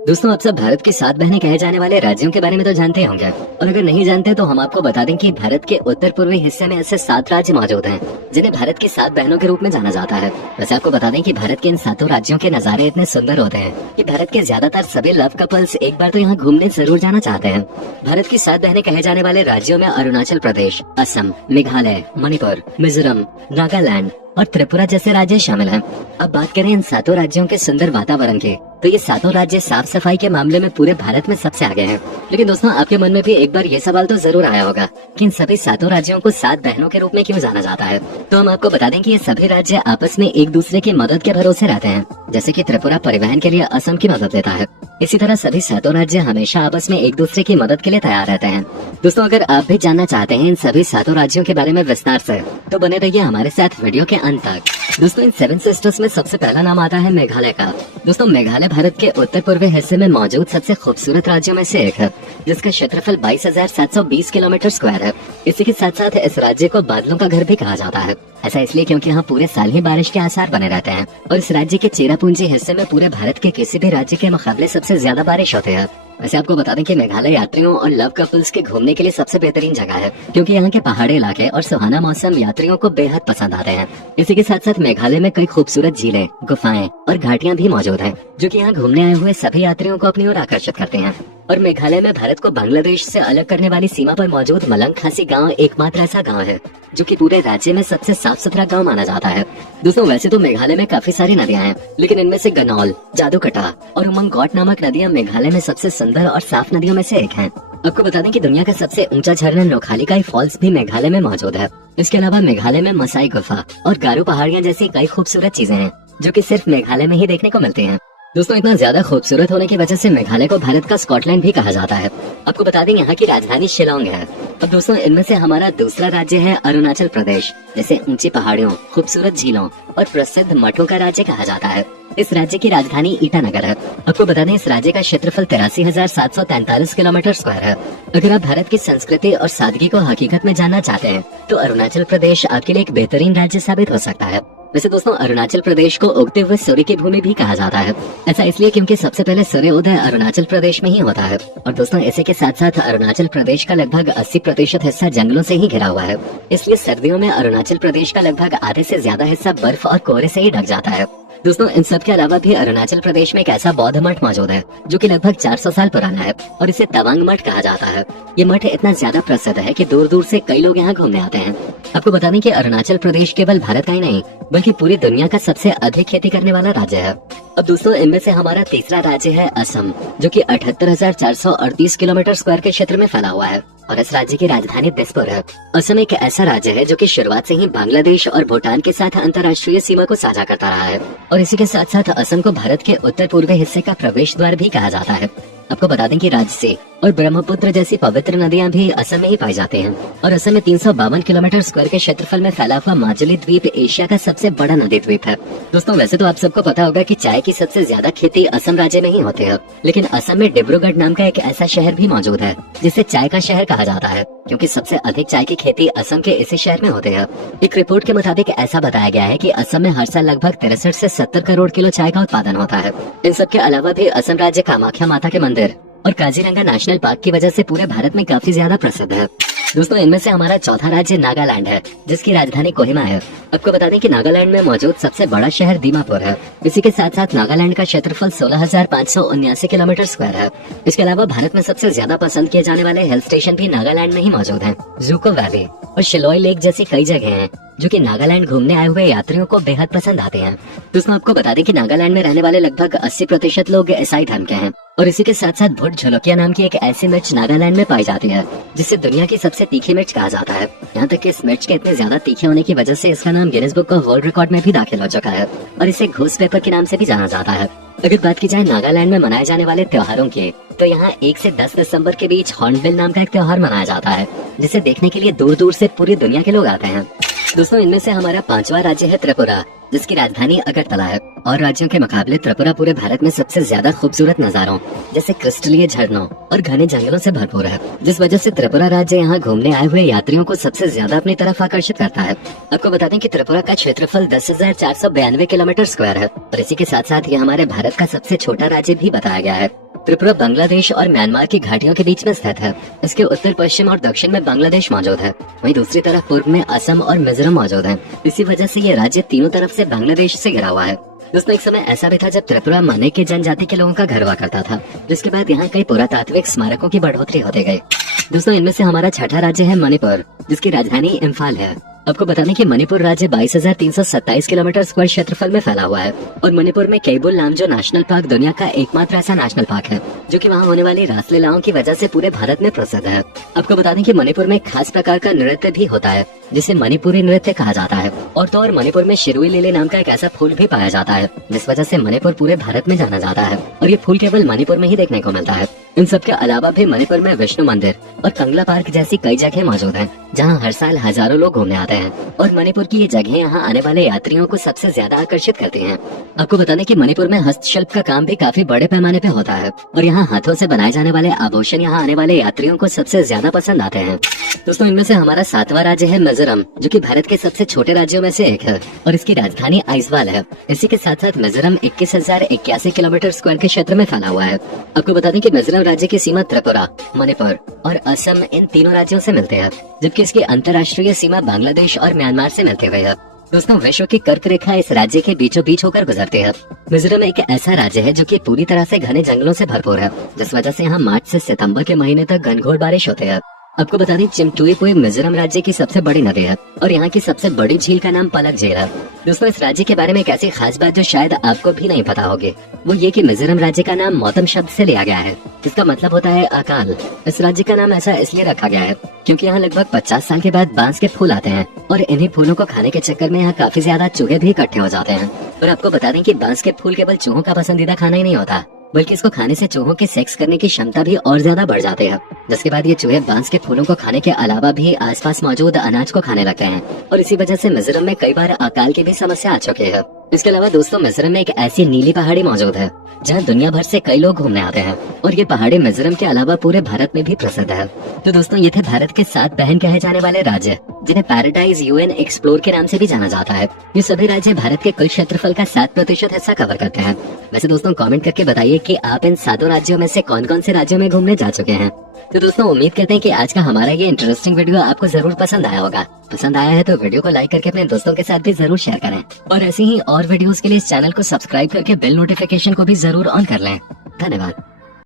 दोस्तों, आप सब भारत की 7 बहनें कहे जाने वाले राज्यों के बारे में तो जानते होंगे, और अगर नहीं जानते तो हम आपको बता दें कि भारत के उत्तर पूर्वी हिस्से में ऐसे 7 राज्य मौजूद हैं जिन्हें भारत की 7 बहनों के रूप में जाना जाता है। वैसे आपको बता दें कि भारत के इन 7 राज्यों के नज़ारे इतने सुंदर होते हैं कि भारत के ज्यादातर सभी लव कपल्स एक बार तो यहाँ घूमने जरूर जाना चाहते हैं। भारत की 7 बहनें कहे जाने वाले राज्यों में अरुणाचल प्रदेश, असम, मेघालय, मणिपुर, मिजोरम, नागालैंड और त्रिपुरा जैसे राज्य शामिल हैं। अब बात करें इन 7 राज्यों के सुंदर वातावरण की, तो ये 7 राज्य साफ सफाई के मामले में पूरे भारत में सबसे आगे हैं। लेकिन दोस्तों, आपके मन में भी एक बार ये सवाल तो जरूर आया होगा कि इन सभी 7 राज्यों को 7 बहनों के रूप में क्यों जाना जाता है। तो हम आपको बता दें कि ये सभी राज्य आपस में एक दूसरे की मदद के भरोसे रहते हैं। जैसे कि त्रिपुरा परिवहन के लिए असम की मदद लेता है, इसी तरह सभी 7 राज्य हमेशा आपस में एक दूसरे की मदद के लिए तैयार रहते हैं। दोस्तों, अगर आप भी जानना चाहते हैं इन सभी 7 राज्यों के बारे में विस्तार से, तो बने रहिए हमारे साथ वीडियो के अंत तक। दोस्तों, इन 7 सिस्टर्स में सबसे पहला नाम आता है मेघालय का। दोस्तों, मेघालय भारत के उत्तर पूर्वी हिस्से में मौजूद सबसे खूबसूरत राज्यों में से एक है, जिसका क्षेत्रफल 22,720 किलोमीटर स्क्वायर है। इसी के साथ साथ इस राज्य को बादलों का घर भी कहा जाता है। ऐसा इसलिए क्योंकि यहाँ पूरे साल ही बारिश के आसार बने रहते हैं, और इस राज्य के चेरापूंजी हिस्से में पूरे भारत के किसी भी राज्य के मुकाबले सबसे ज्यादा बारिश होती है। वैसे आपको बता दें कि मेघालय यात्रियों और लव कपल्स के घूमने के लिए सबसे बेहतरीन जगह है, क्योंकि यहाँ के पहाड़ी इलाके और सुहाना मौसम यात्रियों को बेहद पसंद आते हैं। इसी के साथ साथ मेघालय में कई खूबसूरत झीलें, गुफाएं और घाटियां भी मौजूद हैं, जो कि यहाँ घूमने आए हुए सभी यात्रियों को अपनी ओर आकर्षित करते हैं। और मेघालय में भारत को बांग्लादेश से अलग करने वाली सीमा पर मौजूद मलंग खासी गांव एकमात्र ऐसा गांव है जो कि पूरे राज्य में सबसे साफ सुथरा गांव माना जाता है। दोस्तों, वैसे तो मेघालय में काफी सारी नदियां हैं, लेकिन इनमें से गनौल, जादूकटा और उमंगकॉट नामक नदियां मेघालय में सबसे सुंदर और साफ नदियों में से एक हैं। आपको बता दें कि दुनिया का सबसे ऊंचा झरना नोखालिकाई फॉल्स भी मेघालय में मौजूद है। इसके अलावा मेघालय में मसाई गुफा और गारो पहाड़ियां जैसी कई खूबसूरत चीजें हैं, जो कि सिर्फ मेघालय में ही देखने को मिलती हैं। दोस्तों, इतना ज्यादा खूबसूरत होने की वजह से मेघालय को भारत का स्कॉटलैंड भी कहा जाता है। आपको बता दें यहाँ की राजधानी शिलोंग है। अब दोस्तों, इनमें से हमारा दूसरा राज्य है अरुणाचल प्रदेश, जिसे ऊंची पहाड़ियों, खूबसूरत झीलों और प्रसिद्ध मठों का राज्य कहा जाता है। इस राज्य की राजधानी ईटानगर है। आपको बता दें, इस राज्य का क्षेत्रफल 83,743 किलोमीटर स्क्वायर है। अगर आप भारत की संस्कृति और सादगी को हकीकत में जानना चाहते हैं, तो अरुणाचल प्रदेश आपके लिए एक बेहतरीन राज्य साबित हो सकता है। वैसे दोस्तों, अरुणाचल प्रदेश को उगते हुए सूर्य की भूमि भी कहा जाता है। ऐसा इसलिए क्योंकि सबसे पहले सूर्योदय अरुणाचल प्रदेश में ही होता है। और दोस्तों, इसी के साथ साथ अरुणाचल प्रदेश का लगभग 80% हिस्सा जंगलों से ही घिरा हुआ है। इसलिए सर्दियों में अरुणाचल प्रदेश का लगभग आधे से ज्यादा हिस्सा बर्फ और कोहरे से ही ढक जाता है। दोस्तों, इन सब के अलावा भी अरुणाचल प्रदेश में एक ऐसा बौद्ध मठ मौजूद है जो कि लगभग 400 साल पुराना है, और इसे तवांग मठ कहा जाता है। ये मठ इतना ज्यादा प्रसिद्ध है कि दूर दूर से कई लोग यहाँ घूमने आते हैं। आपको बता दें कि अरुणाचल प्रदेश केवल भारत का ही नहीं, बल्कि पूरी दुनिया का सबसे अधिक खेती करने वाला राज्य है। अब दोस्तों, इनमें से हमारा तीसरा राज्य है असम, जो कि 78,438 किलोमीटर स्क्वायर के क्षेत्र में फैला हुआ है, और इस राज्य की राजधानी दिसपुर है। असम एक ऐसा राज्य है जो कि शुरुआत से ही बांग्लादेश और भूटान के साथ अंतर्राष्ट्रीय सीमा को साझा करता रहा है, और इसी के साथ साथ असम को भारत के उत्तर पूर्वी हिस्से का प्रवेश द्वार भी कहा जाता है। आपको बता दें कि राजसी और ब्रह्मपुत्र जैसी पवित्र नदियां भी असम में ही पाई जाती हैं, और असम में 352 किलोमीटर स्क्वायर के क्षेत्रफल में फैला हुआ माजुली द्वीप एशिया का सबसे बड़ा नदी द्वीप है। दोस्तों, वैसे तो आप सबको पता होगा कि चाय की सबसे ज्यादा खेती असम राज्य में ही होती है, लेकिन असम में डिब्रूगढ़ नाम का एक ऐसा शहर भी मौजूद है जिसे चाय का शहर कहा जाता है, क्योंकि सबसे अधिक चाय की खेती असम के इसी शहर में होती है। एक रिपोर्ट के मुताबिक ऐसा बताया गया है कि असम में हर साल लगभग 63 से 70 करोड़ किलो चाय का उत्पादन होता है। इन सब के अलावा भी असम राज्य कामाख्या माता के मंदिर और काजीरंगा नेशनल पार्क की वजह से पूरे भारत में काफी ज्यादा प्रसिद्ध है। दोस्तों, इनमें से हमारा चौथा राज्य नागालैंड है, जिसकी राजधानी कोहिमा है। आपको बता दें कि नागालैंड में मौजूद सबसे बड़ा शहर दीमापुर है। इसी के साथ साथ नागालैंड का क्षेत्रफल 16,579 किलोमीटर स्क्वायर है। इसके अलावा भारत में सबसे ज्यादा पसंद किए जाने वाले हिल स्टेशन भी नागालैंड में ही मौजूद हैं। जूको वैली और शिलोई लेक जैसी कई जगह हैं जो कि नागालैंड घूमने आए हुए यात्रियों को बेहद पसंद आते हैं। दोस्तों, आपको बता दें कि नागालैंड में रहने वाले लगभग 80% लोग ईसाई धर्म के हैं, और इसी के साथ साथ भुट झुलुकिया नाम की एक ऐसी मिर्च नागालैंड में पाई जाती है जिसे दुनिया की सबसे तीखी मिर्च कहा जाता है। यहाँ तक कि इस मिर्च के इतने ज्यादा तीखे होने की वजह से इसका नाम Guinness book of world record में भी दाखिल हो चुका है, और इसे घूस पेपर के नाम से भी जाना जाता है। अगर बात की जाए नागालैंड में मनाए जाने वाले त्योहारों की, तो यहाँ 1 से 10 दिसंबर के बीच हॉर्नबिल नाम का एक त्योहार मनाया जाता है, जिसे देखने के लिए दूर दूर से पूरी दुनिया के लोग आते हैं। दोस्तों, इनमें से हमारा 5वां राज्य है त्रिपुरा, जिसकी राजधानी अगरतला है, और राज्यों के मुकाबले त्रिपुरा पूरे भारत में सबसे ज्यादा खूबसूरत नजारों जैसे क्रिस्टलीय झरनों और घने जंगलों से भरपूर है, जिस वजह से त्रिपुरा राज्य यहाँ घूमने आए हुए यात्रियों को सबसे ज्यादा अपनी तरफ आकर्षित करता है। आपको बता दें कि त्रिपुरा का क्षेत्रफल 10,492 किलोमीटर स्क्वायर है, और इसी के साथ साथ ये हमारे भारत का सबसे छोटा राज्य भी बताया गया है। त्रिपुरा बांग्लादेश और म्यांमार की घाटियों के बीच में स्थित है। इसके उत्तर पश्चिम और दक्षिण में बांग्लादेश मौजूद है। वहीं दूसरी तरफ पूर्व में असम और मिजोरम मौजूद है। इसी वजह से ये राज्य तीनों तरफ से बांग्लादेश से घिरा हुआ है। दोस्तों एक समय ऐसा भी था जब त्रिपुरा माने के जनजाति के लोगों का घर हुआ करता था, जिसके बाद यहाँ कई पुरातात्विक स्मारकों की बढ़ोतरी होती गई। दोस्तों इनमें से हमारा छठा राज्य है मणिपुर, जिसकी राजधानी इम्फाल है। आपको बता दें कि मणिपुर राज्य 22,327 किलोमीटर स्क्वायर क्षेत्रफल में फैला हुआ है और मणिपुर में केबुल नामजो नेशनल पार्क दुनिया का एकमात्र ऐसा नेशनल पार्क है जो कि वहाँ होने वाली रासलीलाओं की वजह से पूरे भारत में प्रसिद्ध है। आपको बता दें कि मणिपुर में एक खास प्रकार का नृत्य भी होता है जिसे मणिपुरी नृत्य कहा जाता है। और तो और मणिपुर में शिरुई लिली नाम का एक ऐसा फूल भी पाया जाता है जिस वजह से मणिपुर पूरे भारत में जाना जाता है और ये फूल केवल मणिपुर में ही देखने को मिलता है। इन सब के अलावा भी मणिपुर में विष्णु मंदिर और कंगला पार्क जैसी कई जगह मौजूद हैं जहां हर साल हजारों लोग घूमने आते हैं और मणिपुर की ये जगह यहाँ आने वाले यात्रियों को सबसे ज्यादा आकर्षित करती हैं। आपको बता दें कि मणिपुर में हस्तशिल्प का काम भी काफी बड़े पैमाने पे होता है और यहाँ हाथों से बनाए जाने वाले आभूषण यहाँ आने वाले यात्रियों को सबसे ज्यादा पसंद आते हैं। दोस्तों इनमें से हमारा सातवां राज्य है मिजोरम, जो कि भारत के सबसे छोटे राज्यों में से एक है और इसकी राजधानी आइजवाल है। इसी के साथ साथ मिजोरम 21,081 किलोमीटर स्क्वायर के क्षेत्र में फैला हुआ है। आपको बता दें कि मिजोरम राज्य की सीमा त्रिपुरा, मणिपुर और असम इन तीनों राज्यों से मिलते हैं, जबकि इसकी अंतर्राष्ट्रीय सीमा बांग्लादेश और म्यांमार से मिलती हुई है। दोस्तों विश्व की कर्क रेखा इस राज्य के बीचों बीच होकर गुजरती है। मिजोरम एक ऐसा राज्य है जो कि पूरी तरह से घने जंगलों से भरपूर है, जिस वजह से यहाँ मार्च से सितंबर के महीने तक घनघोर बारिश होती है। आपको बता दें चिमटुईपुई मिजोरम राज्य की सबसे बड़ी नदी है और यहाँ की सबसे बड़ी झील का नाम पलक झील है। दोस्तों इस राज्य के बारे में एक ऐसी खास बात जो शायद आपको भी नहीं पता होगी, वो ये कि मिजोरम राज्य का नाम मौतम शब्द से लिया गया है, जिसका मतलब होता है अकाल। इस राज्य का नाम ऐसा इसलिए रखा गया है क्योंकि यहाँ लगभग 50 साल के बाद बांस के फूल आते हैं और इन्हीं फूलों को खाने के चक्कर में यहाँ काफी ज्यादा चूहे भी इकट्ठे हो जाते हैं। और आपको बता दें कि बांस के फूल केवल चूहों का पसंदीदा खाना ही नहीं होता, बल्कि इसको खाने से चूहों के सेक्स करने की क्षमता भी और ज्यादा बढ़ जाती है, जिसके बाद ये चूहे बांस के फूलों को खाने के अलावा भी आसपास मौजूद अनाज को खाने लगते हैं और इसी वजह से मिजोरम में कई बार अकाल की भी समस्या आ चुकी है। इसके अलावा दोस्तों मिजोरम में एक ऐसी नीली पहाड़ी मौजूद है जहाँ दुनिया भर से कई लोग घूमने आते हैं और ये पहाड़ी मिजोरम के अलावा पूरे भारत में भी प्रसिद्ध है। तो दोस्तों ये थे भारत के 7 बहन कहे जाने वाले राज्य, जिन्हें पैराडाइज यूएन एक्सप्लोर के नाम से भी जाना जाता है। ये सभी राज्य भारत के कुल क्षेत्रफल का 7% हिस्सा कवर करते हैं। वैसे दोस्तों कमेंट करके बताइए कि आप इन 7 राज्यों में से कौन कौन से राज्यों में घूमने जा चुके हैं। तो दोस्तों उम्मीद करते हैं कि आज का हमारा ये इंटरेस्टिंग वीडियो आपको जरूर पसंद आया होगा। पसंद आया है तो वीडियो को लाइक करके अपने दोस्तों के साथ भी जरूर शेयर करें और ऐसी ही और वीडियोस के लिए इस चैनल को सब्सक्राइब करके बेल नोटिफिकेशन को भी जरूर ऑन कर लें। धन्यवाद।